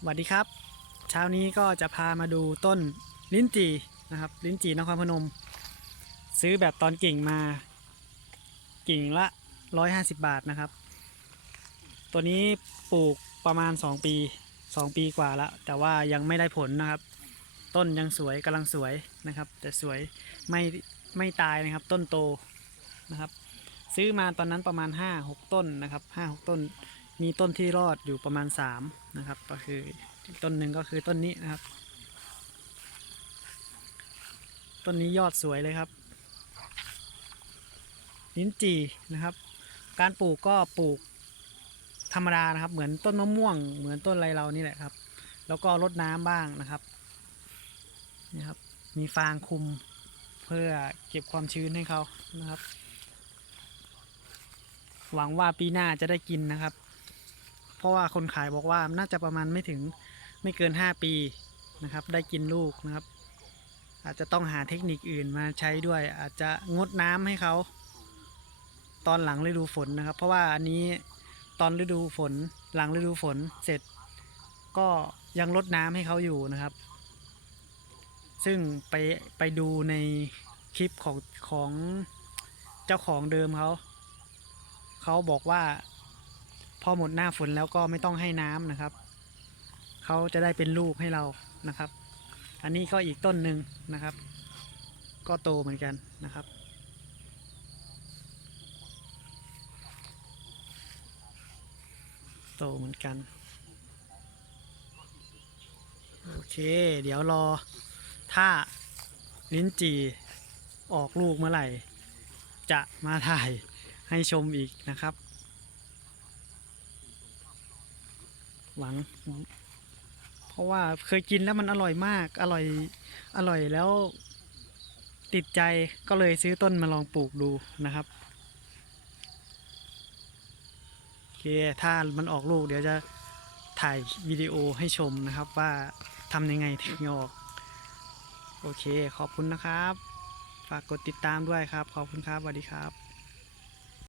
สวัสดีครับ เช้านี้ก็จะพามาดูต้นลิ้นจี่นะครับ ลิ้นจี่นครพนม ซื้อแบบตอนกิ่งมา กิ่งละ 150 บาทนะครับ ตัวนี้ปลูกประมาณ 2 ปี 2 ปีกว่าแล้วแต่ว่ายังไม่ได้ผลนะครับ ต้นยังสวยกำลังสวยนะครับ แต่สวยไม่ไม่ตายนะครับ ต้นโตนะครับ ซื้อมาตอนนั้นประมาณ 5-6 ต้นนะครับ5-6 ต้น มีต้นที่รอดอยู่ประมาณ3นะครับ ก็คือต้นหนึ่งก็คือต้นนี้นะครับ ต้นนี้ยอดสวยเลยครับลิ้นจี่นะครับ การปลูกก็ปลูกธรรมดานะครับ เหมือนต้นมะม่วง เหมือนต้นอะไรเรานี่แหละครับ แล้วก็รดน้ำบ้างนะครับนี่ครับ มีฟางคุมเพื่อเก็บความชื้นให้เขานะครับ หวังว่าปีหน้าจะได้กินนะครับ ราะว่าคนขายบอกว่าน่าจะประมาณไม่ถึงไม่เกิน 5 ปีนะครับ ได้กินลูกนะครับ อาจจะต้องหาเทคนิคอื่นมาใช้ด้วย อาจจะงดน้ำให้เขา ตอนหลังฤดูฝนนะครับ เพราะว่าอันนี้ตอนฤดูฝนหลังฤดูฝนเสร็จ ก็ยังลดน้ำให้เขาอยู่นะครับ ซึ่งไปไปดูในคลิปของของเจ้าของเดิมเขา เขาบอกว่า อหมดหน้าฝนแล้วก็ไม่ต้องให้น้ำนะครับ เขาจะได้เป็นลูกให้เรานะครับ อันนี้ก็อีกต้นหนึ่งนะครับ ก็โตเหมือนกันนะครับโตเหมือนกัน โอเค เดี๋ยวรอ ถ้าลิ้นจี่ออกลูกเมื่อไหร่ จะมาถ่ายให้ชมอีกนะครับ หวัง เพราะว่าเคยกินแล้วมันอร่อยมาก อร่อย อร่อยแล้ว ติดใจก็เลยซื้อต้นมาลองปลูกดูนะครับโอเคถ้ามันออกลูกเดี๋ยวจะถ่ายวิดีโอให้ชมนะครับว่าทำยังไงถึงออก โอเค ขอบคุณนะครับ ฝากกดติดตามด้วยครับ ขอบคุณครับสวัสดีครับ